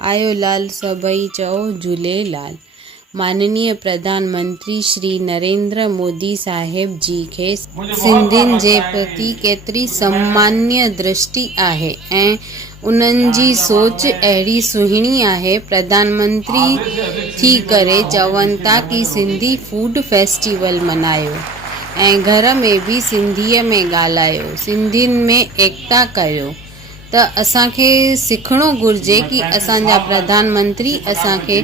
आयो लाल सभई चओ झूलेलाल। माननीय प्रधानमंत्री श्री नरेंद्र मोदी साहिब जी खे सिंधियुनि जे प्रति केतिरी सम्मान्य दृष्टि आहे ऐं उन्हनि जी सोच अहिड़ी सुहिणी आहे। प्रधानमंत्री थी करे चवनि था कि सिंधी फूड फेस्टिवल मल्हायो ऐं घर में भी सिंधीअ में ॻाल्हायो, सिंधियुनि में एकता कयो। त असांखे सिखणो घुर्जे कि असांजा प्रधानमंत्री असांखे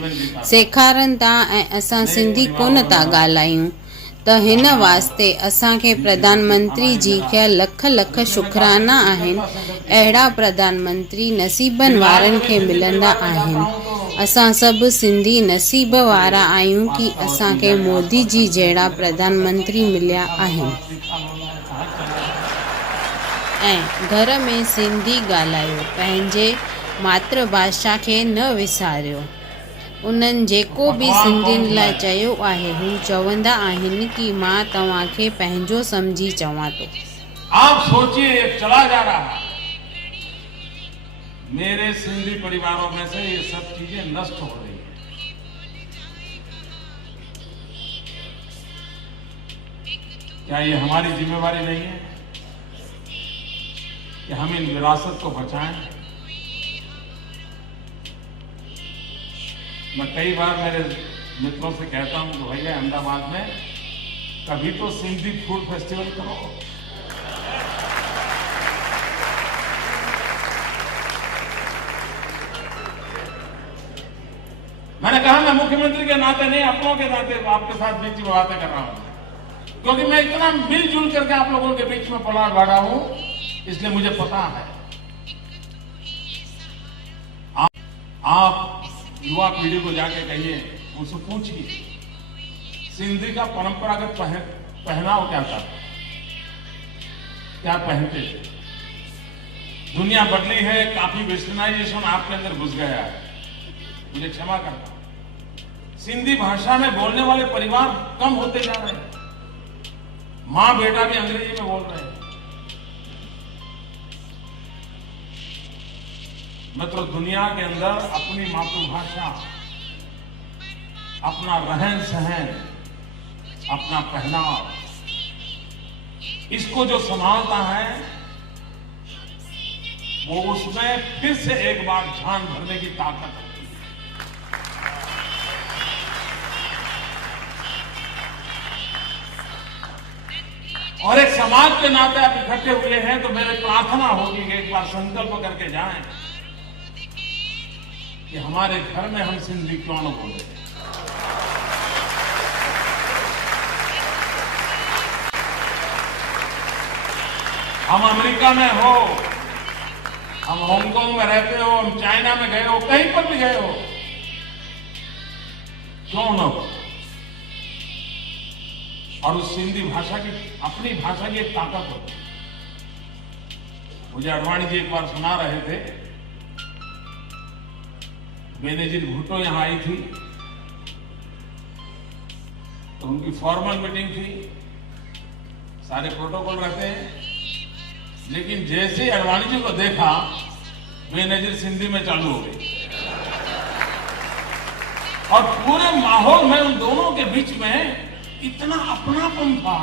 सेखारनि था ऐं असां सिंधी कोन था ॻाल्हायूं। त हिन वास्ते असांखे प्रधानमंत्री जी खे लख लख शुक्राना आहिनि। अहिड़ा प्रधानमंत्री नसीबनि वारनि खे मिलंदा आहिनि। असां सभु सिंधी नसीब वारा आहियूं कि असांखे मोदी जी जहिड़ा प्रधानमंत्री मिलिया आहिनि। ऐं घर में सिंधी ॻाल्हायो, पंहिंजे मातृभाषा खे न विसारियो। उन्हनि जेको बि सिंधियुनि लाइ चयो आहे हू चवंदा आहिनि कि मां तव्हांखे पंहिंजो सम्झी चवां थो। आप सोचिए ये चला जा रहा है। मेरे सिंधी परिवारों में से ये सब चीजें नष्ट हो रही है। क्या ये हमारी जिम्मेवारी नहीं है कि हम इन विरासत को बचाएं? मैं कई बार मेरे मित्रों से कहता हूं कि भैया अहमदाबाद में कभी तो सिंधी फूड फेस्टिवल करो। मैंने कहा मैं मुख्यमंत्री के नाते नहीं, अपनों के नाते आपके साथ बीच में बातें कर रहा हूं, क्योंकि मैं इतना मिलजुल करके आप लोगों के बीच में पला बढ़ा हूं, इसलिए मुझे पता है। आप युवा पीढ़ी को जाके कहिए, उनसे पूछिए सिंधी का परंपरागत पहनाव क्या था, क्या पहनते थे। दुनिया बदली है, काफी वेस्टर्नाइजेशन आपके अंदर घुस गया है, मुझे क्षमा करना। सिंधी भाषा में बोलने वाले परिवार कम होते जा रहे हैं, मां बेटा भी अंग्रेजी में बोल रहे हैं। मतलब दुनिया के अंदर अपनी मातृभाषा, अपना रहन सहन, अपना पहनाव, इसको जो संभालता है वो उसमें फिर से एक बार जान भरने की ताकत होती है। और एक समाज के नाते आप इकट्ठे हुए हैं तो मेरी प्रार्थना होगी कि एक बार संकल्प करके जाएं कि हमारे घर में हम सिंधी क्यों न बोले। हम अमेरिका में हो, हम हांगकांग में रहते हो, हम चाइना में गए हो, कहीं पर भी गए हो, क्यों न हो। और उस सिंधी भाषा की, अपनी भाषा की एक ताकत होती है। मुझे अडवाणी जी एक बार सुना रहे थे, बेनजीर भुट्टो यहां आई थी तो उनकी फॉर्मल मीटिंग थी, सारे प्रोटोकॉल रहते हैं, लेकिन जैसे ही अडवाणी जी को देखा बेनजीर सिंधी में चालू हो गई और पूरे माहौल में उन दोनों के बीच में इतना अपनापन था,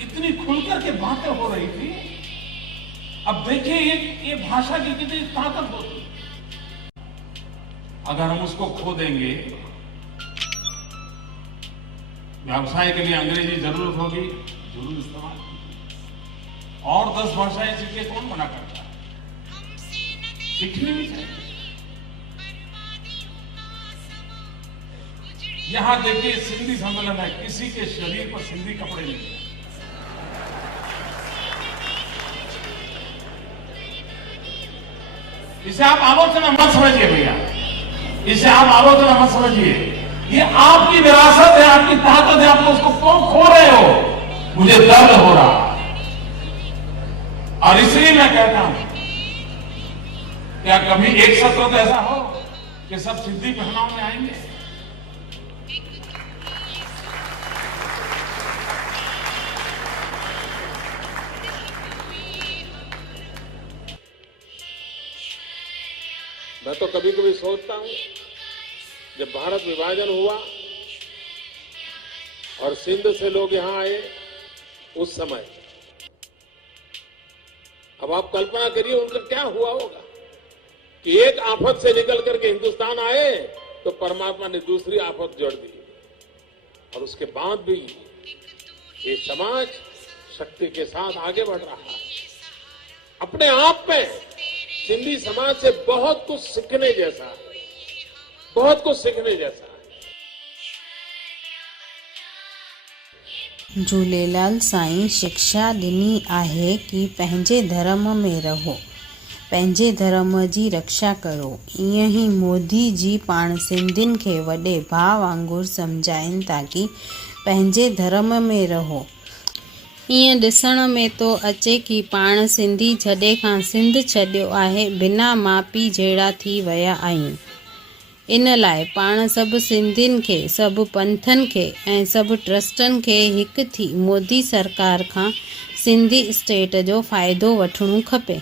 इतनी खुलकर के बातें हो रही थी। अब देखिए ये भाषा की कितनी ताकत होती है। अगर हम उसको खो देंगे, व्यवसाय के लिए अंग्रेजी जरूरत होगी, जरूर इस्तेमाल कीजिए। और 10 भाषाएं सीखे कौन मना करता है, सीखनी भी चाहिए। यहां देखिए सिंधी सम्मेलन है, किसी के शरीर पर सिंधी कपड़े नहीं है। इसे आप आलोचना मत समझिए भैया, इसे आप आलोचना मत समझिए। ये आपकी विरासत है, आपकी ताकत है, आप उसको क्यों खो रहे हो? मुझे दर्द हो रहा और इसलिए मैं कहता हूं, क्या कभी एक सत्र तो ऐसा हो कि सब सिंधी पहनाव में आएंगे? मैं तो कभी कभी सोचता हूं, जब भारत विभाजन हुआ और सिंध से लोग यहां आए उस समय, अब आप कल्पना करिए उनका क्या हुआ होगा कि एक आफत से निकल करके हिंदुस्तान आए तो परमात्मा ने दूसरी आफत जोड़ दी, और उसके बाद भी ये समाज शक्ति के साथ आगे बढ़ रहा है। अपने आप में सिंधी समाज से बहुत कुछ सीखने जैसा है, बहुत कुछ सीखने जैसा है। झूलेलाल साईं शिक्षा ॾिनी आहे कि पंहिंजे धर्म में रहो, पंहिंजे धर्म जी रक्षा करो। ईअं ई मोदी जी पाण सिंधियुनि खे वॾे भाउ वांगुरु सम्झाइनि था कि पंहिंजे धर्म में रहो। ईअं ॾिसण में थो अचे कि पाण सिंधी जॾहिं खां सिंध छॾियो आहे बिना माउ पीउ जहिड़ा थी विया आहियूं। इन लाइ पाण सभु सिंधियुनि खे, सभु पंथनि खे ऐं सभु ट्रस्टनि खे हिकु थी मोदी सरकार खां सिंधी स्टेट जो फ़ाइदो वठणो खपे।